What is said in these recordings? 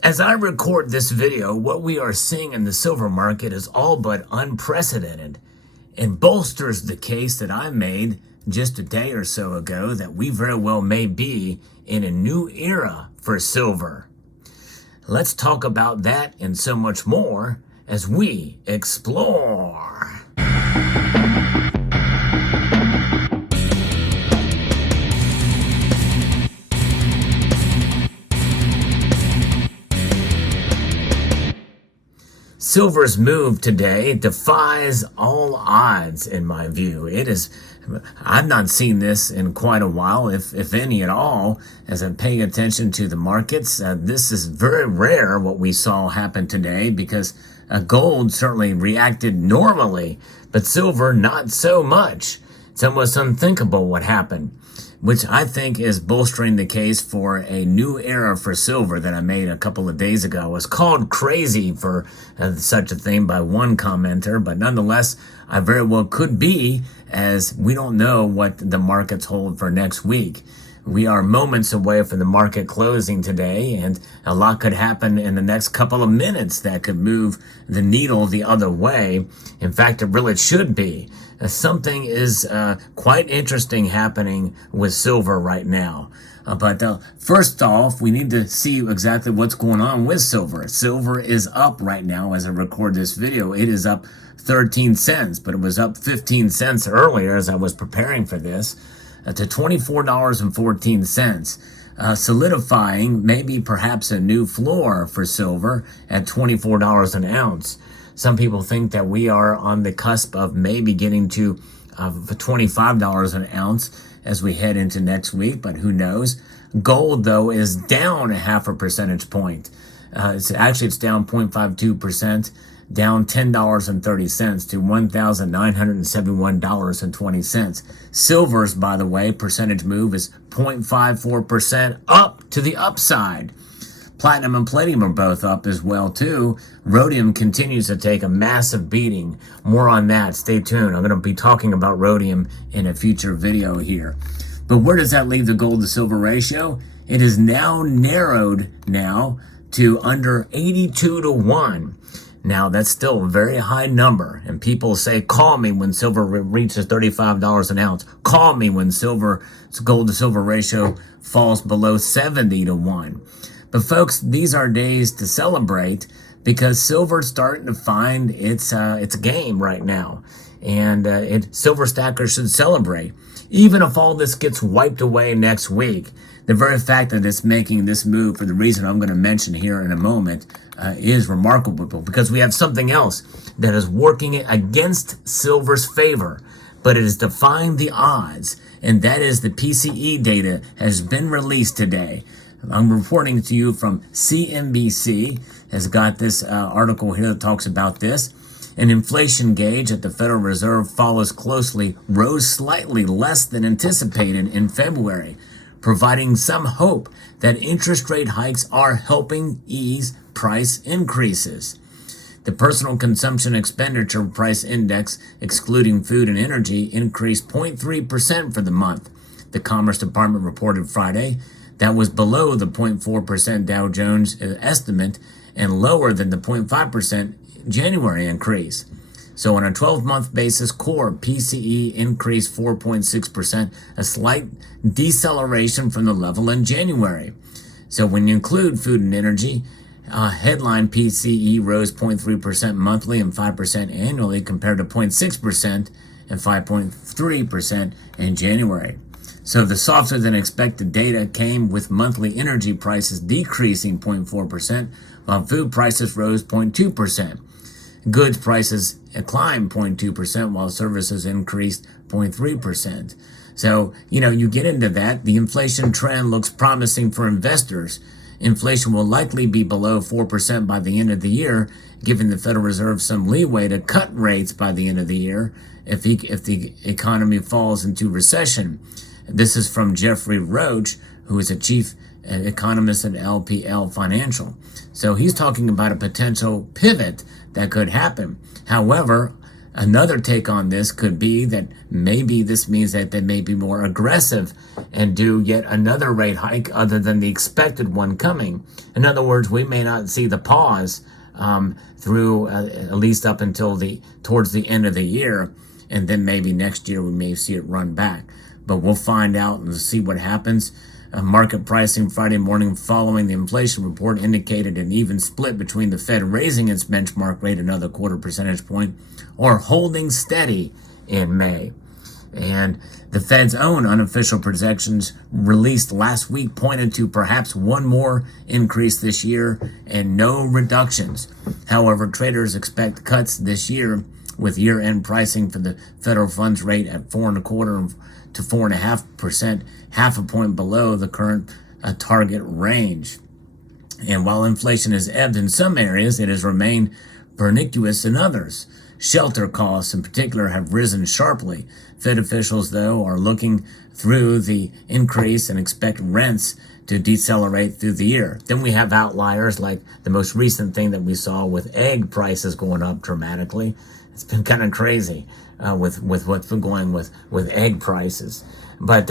As I record this video, what we are seeing in the silver market is all but unprecedented and bolsters the case that I made just a day or so ago that we very well may be in a new era for silver. Let's talk about that and so much more as we explore. Silver's move today defies all odds in my view. I've not seen this in quite a while, if any at all, as I'm paying attention to the markets. This is very rare what we saw happen today because gold certainly reacted normally, but silver not so much. It's almost unthinkable what happened, which I think is bolstering the case for a new era for silver that I made a couple of days ago. I was called crazy for such a thing by one commenter, but nonetheless, I very well could be, as we don't know what the markets hold for next week. We are moments away from the market closing today, and a lot could happen in the next couple of minutes that could move the needle the other way. In fact, it really should be. Something is quite interesting happening with silver right now. But first off, we need to see exactly what's going on with silver. Silver is up right now as I record this video. It is up 13 cents, but it was up 15 cents earlier as I was preparing for this to $24.14. Solidifying maybe perhaps a new floor for silver at $24 an ounce. Some people think that we are on the cusp of maybe getting to $25 an ounce as we head into next week, but who knows? Gold, though, is down a half a percentage point. It's down 0.52%, down $10.30 to $1,971.20. Silver's, by the way, percentage move is 0.54% up to the upside. Platinum and palladium are both up as well, too. Rhodium continues to take a massive beating. More on that. Stay tuned. I'm going to be talking about rhodium in a future video here. But where does that leave the gold to silver ratio? It is now narrowed to under 82 to 1. Now, that's still a very high number. And people say, call me when silver reaches $35 an ounce. Call me when gold to silver ratio falls below 70 to 1. But folks, these are days to celebrate because silver's starting to find its game right now. And silver stackers should celebrate. Even if all this gets wiped away next week, the very fact that it's making this move for the reason I'm going to mention here in a moment is remarkable because we have something else that is working against silver's favor, but it is defying the odds, and that is the PCE data has been released today. I'm reporting to you from CNBC, has got this article here that talks about this. An inflation gauge at the Federal Reserve follows closely, rose slightly less than anticipated in February, providing some hope that interest rate hikes are helping ease price increases. The Personal Consumption Expenditure Price Index, excluding food and energy, increased 0.3% for the month, the Commerce Department reported Friday. That was below the 0.4% Dow Jones estimate and lower than the 0.5% January increase. So on a 12-month basis, core PCE increased 4.6%, a slight deceleration from the level in January. So when you include food and energy, headline PCE rose 0.3% monthly and 5% annually compared to 0.6% and 5.3% in January. So the softer than expected data came with monthly energy prices decreasing 0.4%, while food prices rose 0.2%. Goods prices climbed 0.2%, while services increased 0.3%. So, you get into that. The inflation trend looks promising for investors. Inflation will likely be below 4% by the end of the year, giving the Federal Reserve some leeway to cut rates by the end of the year if the economy falls into recession. This is from Jeffrey Roach, who is a chief economist at LPL Financial. So he's talking about a potential pivot that could happen. However, Another take on this could be that maybe this means that they may be more aggressive and do yet another rate hike other than the expected one coming. In other words, we may not see the pause through at least up until towards the end of the year, and then maybe next year we may see it run back. But we'll find out and see what happens. Market pricing Friday morning following the inflation report indicated an even split between the Fed raising its benchmark rate another quarter percentage point or holding steady in May. And the Fed's own unofficial projections released last week pointed to perhaps one more increase this year and no reductions. However, traders expect cuts this year, with year-end pricing for the federal funds rate at 4.25% to 4.5%, half a point below the current target range. And while inflation has ebbed in some areas, it has remained pernicious in others. Shelter costs in particular have risen sharply. Fed officials, though, are looking through the increase and expect rents to decelerate through the year. Then we have outliers like the most recent thing that we saw with egg prices going up dramatically. It's been kind of crazy with what's been going with egg prices. But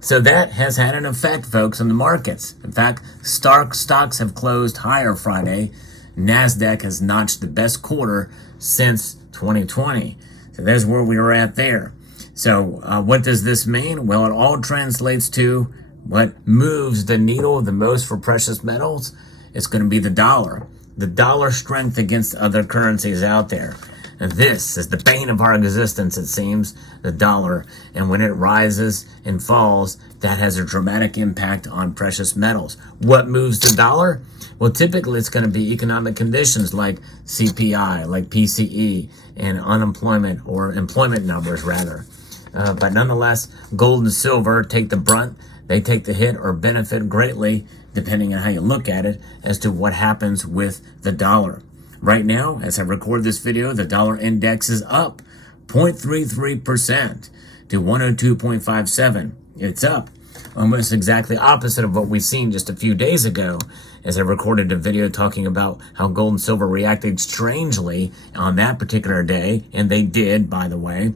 so that has had an effect, folks, on the markets. In fact, stocks have closed higher Friday. NASDAQ has notched the best quarter since 2020. So there's where we were at there. So what does this mean? Well, it all translates to what moves the needle the most for precious metals. It's going to be the dollar. The dollar strength against other currencies out there. And this is the bane of our existence, it seems, the dollar. And when it rises and falls, that has a dramatic impact on precious metals. What moves the dollar? Well, typically it's going to be economic conditions like CPI, like PCE, and unemployment, or employment numbers rather. But nonetheless, gold and silver take the brunt. They take the hit or benefit greatly, depending on how you look at it, as to what happens with the dollar. Right now, as I record this video, the dollar index is up 0.33% to 102.57. It's up almost exactly opposite of what we've seen just a few days ago, as I recorded a video talking about how gold and silver reacted strangely on that particular day, and they did, by the way,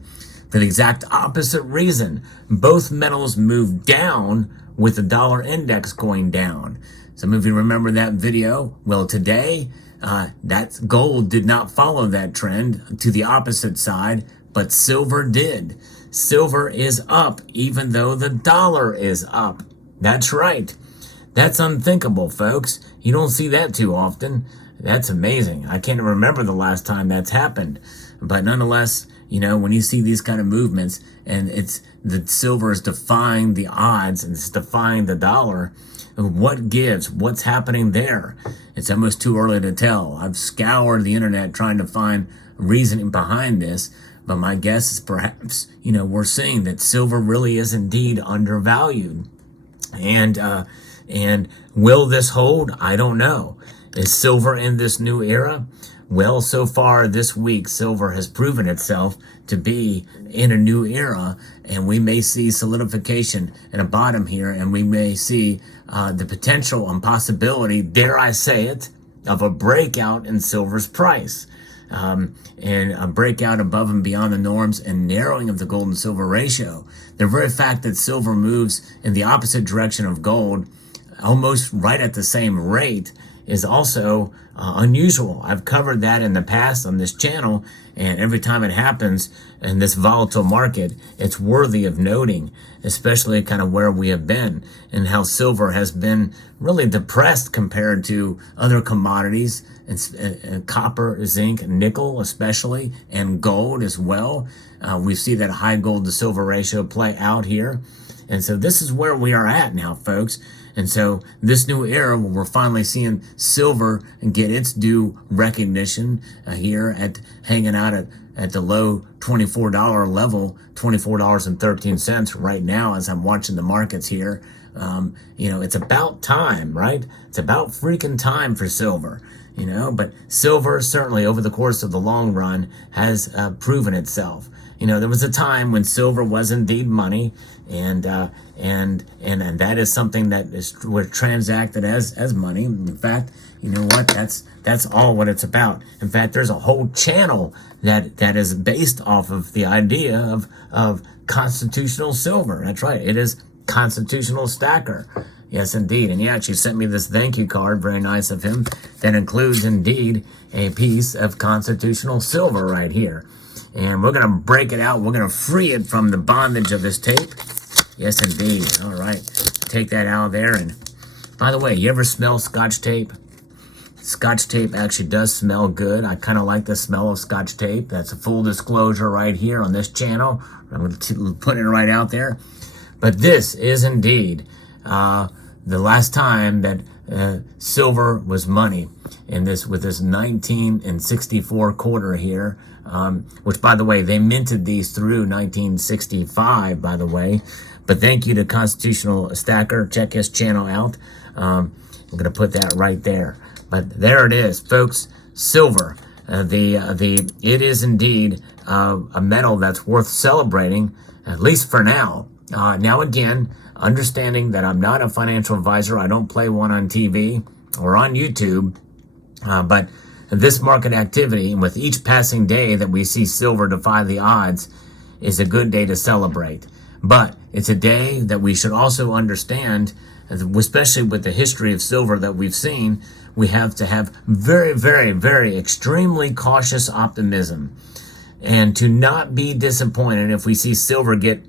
for the exact opposite reason. Both metals moved down with the dollar index going down. Some of you remember that video. Well, today, that gold did not follow that trend to the opposite side, but silver did. Silver is up even though the dollar is up. That's right. That's unthinkable, folks. You don't see that too often. That's amazing. I can't remember the last time that's happened. But nonetheless, you know, when you see these kind of movements and it's the silver is defying the odds and it's defying the dollar, what gives? What's happening there? It's almost too early to tell. I've scoured the internet trying to find reasoning behind this, but my guess is perhaps, you know, we're seeing that silver really is indeed undervalued. And will this hold? I don't know. Is silver in this new era? Well, so far this week, silver has proven itself to be in a new era, and we may see solidification at a bottom here, and we may see the potential and possibility, dare I say it, of a breakout in silver's price. And a breakout above and beyond the norms and narrowing of the gold and silver ratio. The very fact that silver moves in the opposite direction of gold, almost right at the same rate, is also unusual. I've covered that in the past on this channel, and every time it happens in this volatile market, it's worthy of noting, especially kind of where we have been and how silver has been really depressed compared to other commodities, and copper, zinc, nickel especially, and gold as well. We see that high gold to silver ratio play out here. And so this is where we are at now, folks. And so this new era where we're finally seeing silver get its due recognition here at hanging out at the low $24 level, $24.13 right now as I'm watching the markets here. You know, it's about time, right? It's about freaking time for silver, you know, but silver certainly over the course of the long run has proven itself. there was a time when silver was indeed money, and that is something that was transacted as money. In fact, you know what? That's all what it's about. In fact, there's a whole channel that is based off of the idea of constitutional silver. That's right. It is Constitutional Stacker. Yes, indeed. And he actually sent me this thank you card, very nice of him, that includes indeed a piece of constitutional silver right here. And we're going to break it out. We're going to free it from the bondage of this tape. Yes, indeed. All right. Take that out of there. And by the way, you ever smell Scotch tape? Scotch tape actually does smell good. I kind of like the smell of Scotch tape. That's a full disclosure right here on this channel. I'm going to put it right out there. But this is indeed the last time that silver was money with this 1964 quarter here, which, by the way, they minted these through 1965, by the way. But thank you to Constitutional Stacker. Check his channel out. I'm going to put that right there. But there it is, folks. Silver. It is indeed a metal that's worth celebrating, at least for now. Now again, understanding that I'm not a financial advisor, I don't play one on TV or on YouTube, but this market activity, and with each passing day that we see silver defy the odds, is a good day to celebrate. But it's a day that we should also understand, especially with the history of silver that we've seen, we have to have very, very, very extremely cautious optimism, and to not be disappointed if we see silver get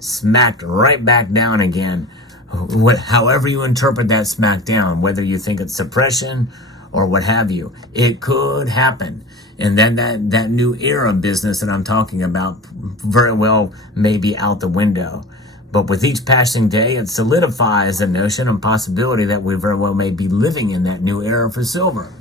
smacked right back down again. However you interpret that smackdown, whether you think it's suppression or what have you, it could happen. And then that new era business that I'm talking about very well may be out the window. But with each passing day, it solidifies the notion and possibility that we very well may be living in that new era for silver.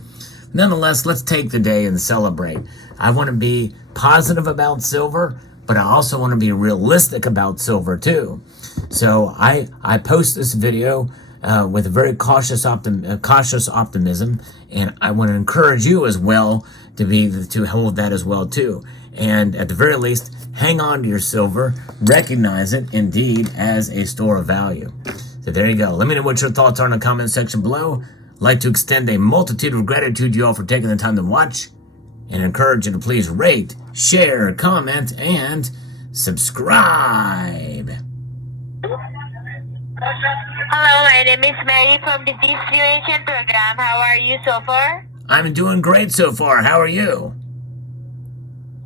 Nonetheless, let's take the day and celebrate. I want to be positive about silver, but I also want to be realistic about silver too. So I post this video with a very cautious optimism, and I want to encourage you as well to hold that as well too. And at the very least, hang on to your silver, recognize it indeed as a store of value. So there you go. Let me know what your thoughts are in the comment section below. I'd like to extend a multitude of gratitude to you all for taking the time to watch, and encourage you to please rate, share, comment, and subscribe. Hello, my name is Mary from the Distribution Program. How are you so far? I'm doing great so far. How are you?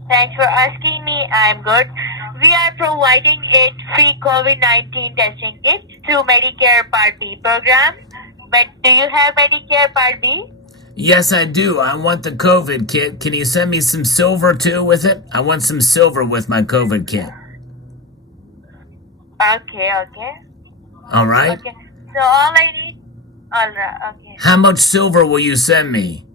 Thanks for asking me. I'm good. We are providing a free COVID-19 testing kit through Medicare Part B program. But do you have Medicare Part B? Yes, I do. I want the COVID kit. Can you send me some silver too with it? I want some silver with my COVID kit. Okay. All right. Okay. So all I need. All right. Okay. How much silver will you send me?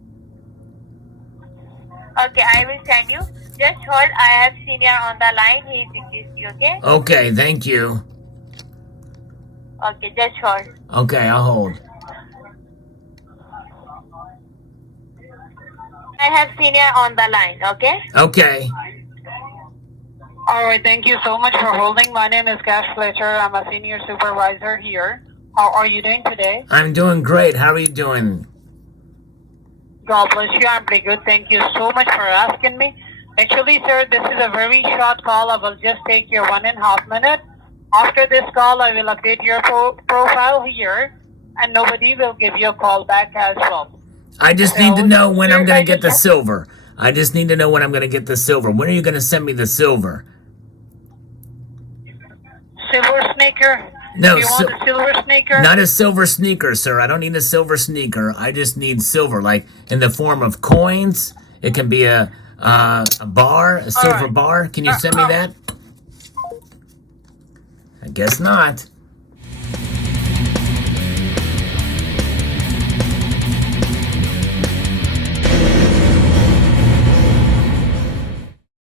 Okay, I will send you. Just hold. I have senior on the line. He is with you. Okay. Okay. Thank you. Okay. Just hold. Okay, I'll hold. I have senior on the line. Okay. Okay. All right, thank you so much for holding. My name is Cash Fletcher. I'm a senior supervisor here. How are you doing today? I'm doing great. How are you doing? God bless you. I'm pretty good. Thank you so much for asking me. Actually, sir, this is a very short call. I will just take your 1.5 minutes. After this call, I will update your profile here, and nobody will give you a call back as well. I just need to know when I'm going to get the silver. I just need to know when I'm going to get the silver. When are you going to send me the silver? Silver sneaker? No, you want a silver sneaker? Not a silver sneaker, sir. I don't need a silver sneaker. I just need silver, like in the form of coins. It can be a bar, a silver bar. Can you send me that? I guess not.